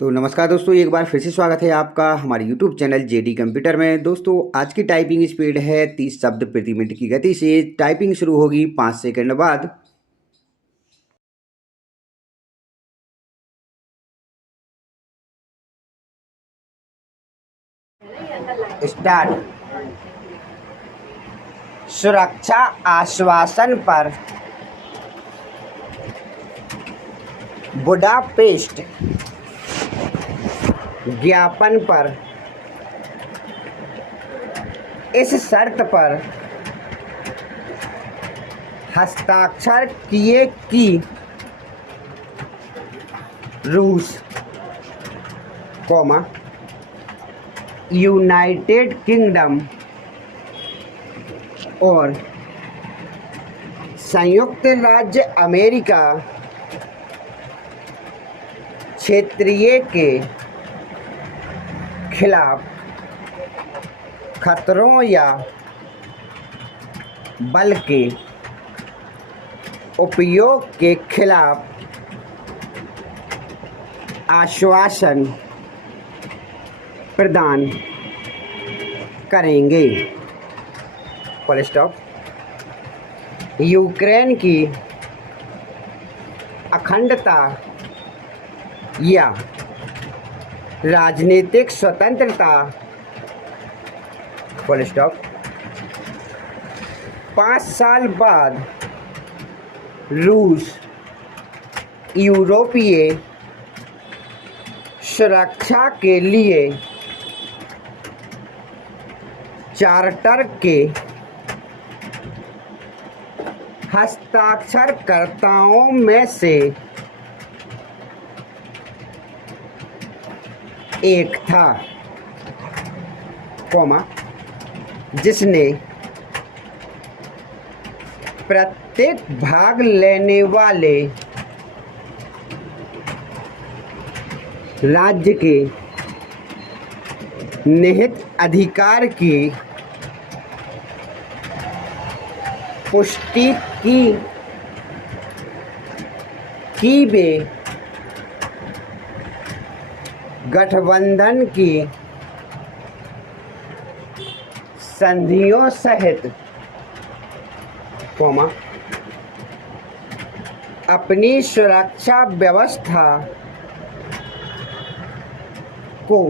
तो नमस्कार दोस्तों, एक बार फिर से स्वागत है आपका हमारे YouTube चैनल जेडी कंप्यूटर में। दोस्तों आज की टाइपिंग स्पीड है 30 शब्द प्रति मिनट की गति से। टाइपिंग शुरू होगी 5 सेकंड बाद। स्टार्ट। सुरक्षा आश्वासन पर बुडापेस्ट ज्ञापन पर इस शर्त पर हस्ताक्षर किए कि रूस, यूनाइटेड किंगडम और संयुक्त राज्य अमेरिका क्षेत्रीय के खिलाफ खतरों या बल के उपयोग के खिलाफ आश्वासन प्रदान करेंगे। Full stop. यूक्रेन की अखंडता या राजनीतिक स्वतंत्रता, फुल स्टॉप, 5 साल बाद रूस यूरोपीय सुरक्षा के लिए चार्टर के हस्ताक्षरकर्ताओं में से एक था, जिसने प्रत्येक भाग लेने वाले राज्य के निहित अधिकार की पुष्टि की वे गठबंधन की संधियों सहित अपनी सुरक्षा व्यवस्था को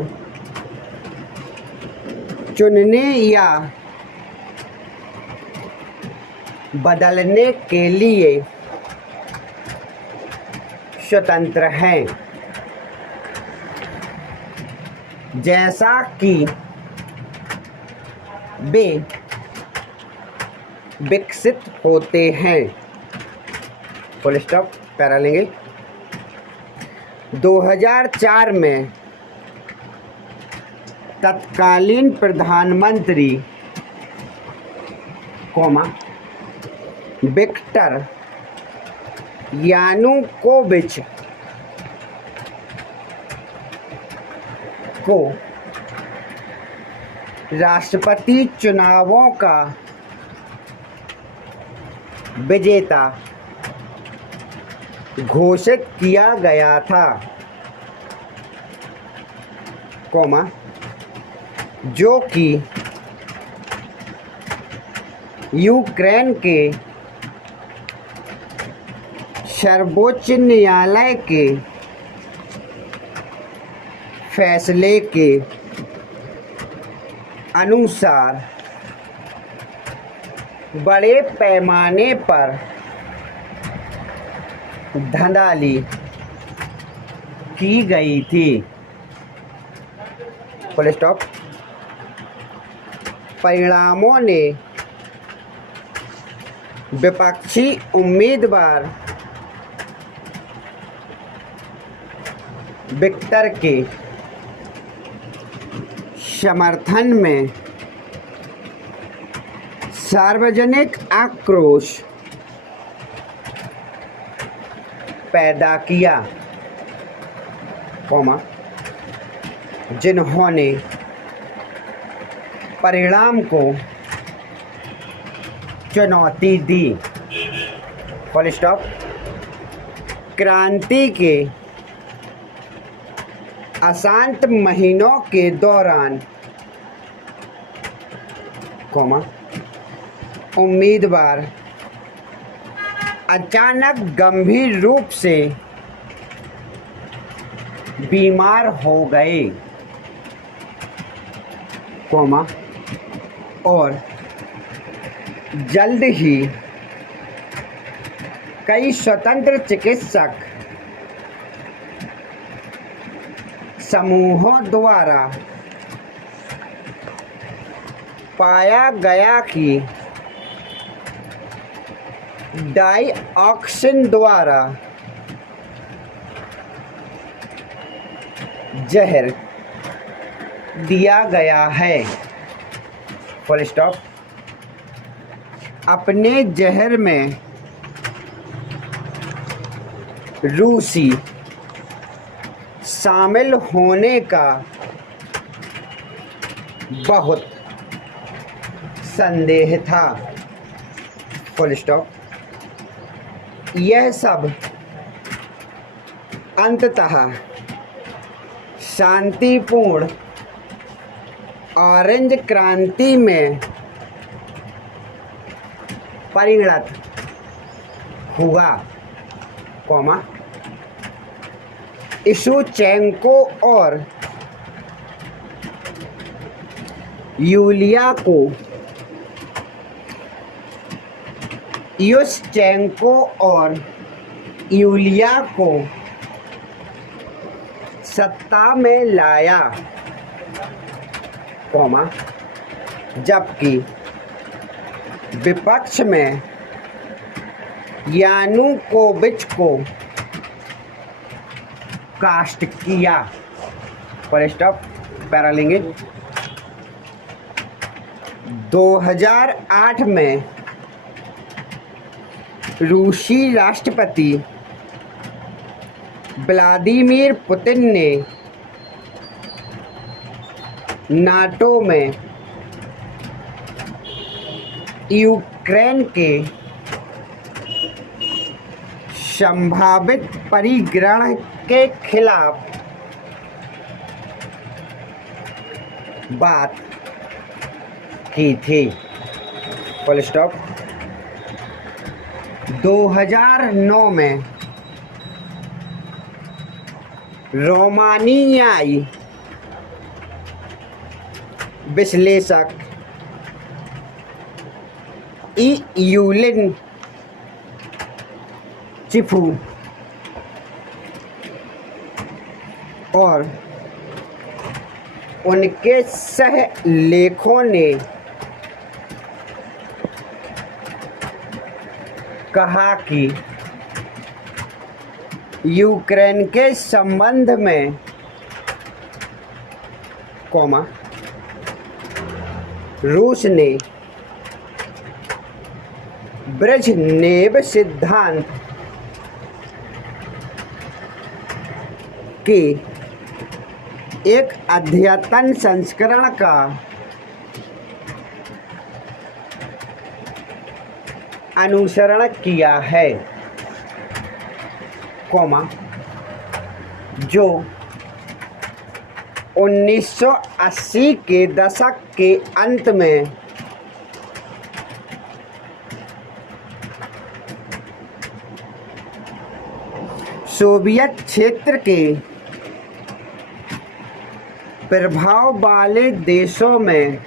चुनने या बदलने के लिए स्वतंत्र हैं, जैसा कि वे विकसित होते हैं। Full stop. पैरा लेंगे। 2004 में तत्कालीन प्रधानमंत्री विक्टर यानुकोविच को राष्ट्रपति चुनावों का विजेता घोषित किया गया था, जो कि यूक्रेन के सर्वोच्च न्यायालय के फैसले के अनुसार बड़े पैमाने पर धांधली की गई थी। Full stop. परिणामों ने विपक्षी उम्मीदवार विक्टर के समर्थन में सार्वजनिक आक्रोश पैदा किया, जिन्होंने परिणाम को चुनौती दी। Full stop. क्रांति के अशांत महीनों के दौरान, उम्मीदवार अचानक गंभीर रूप से बीमार हो गए, और जल्द ही कई स्वतंत्र चिकित्सक समूहों द्वारा पाया गया कि डाइऑक्सिन द्वारा जहर दिया गया है। Full stop. अपने जहर में रूसी शामिल होने का बहुत संदेह था। Full stop. यह सब अंततः शांतिपूर्ण ऑरेंज क्रांति में परिणत हुआ, इशुचेंको और यूलिया को युशचेंको और यूलिया को सत्ता में लाया, जबकि विपक्ष में यानुकोविच को कास्ट किया। Full stop. पैरालिंगिंग। 2008 में रूसी राष्ट्रपति व्लादिमीर पुतिन ने नाटो में यूक्रेन के संभावित परिग्रहण के खिलाफ बात की थी। Full stop. 2009 में रोमानियाई विश्लेषक यूलिन चिफू और उनके सह लेखों ने कहा कि यूक्रेन के संबंध में रूस ने ब्रेजनेव सिद्धांत के एक अद्यतन संस्करण का अनुसरण किया है, जो 1980 के दशक के अंत में सोवियत क्षेत्र के प्रभाव वाले देशों में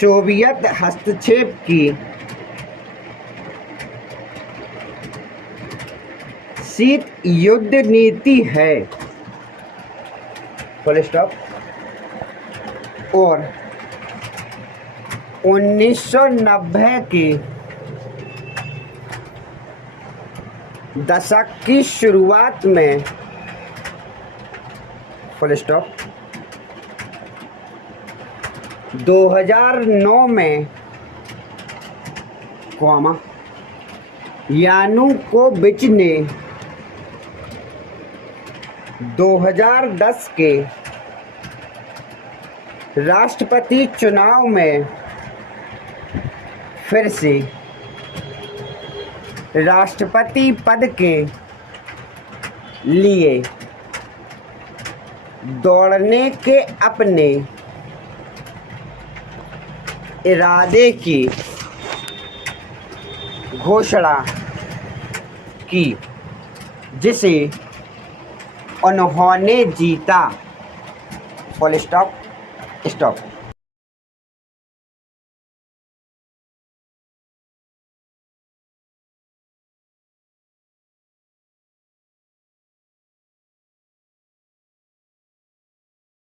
सोवियत हस्तक्षेप की शीत युद्ध नीति है। Full stop. और 1990 के दशक की शुरुआत में फुल स्टॉप 2009 में यानुकोविच ने 2010 के राष्ट्रपति चुनाव में फिर से राष्ट्रपति पद के लिए दौड़ने के अपने इरादे की घोषणा की, जिसे उन्होंने जीता। Full stop.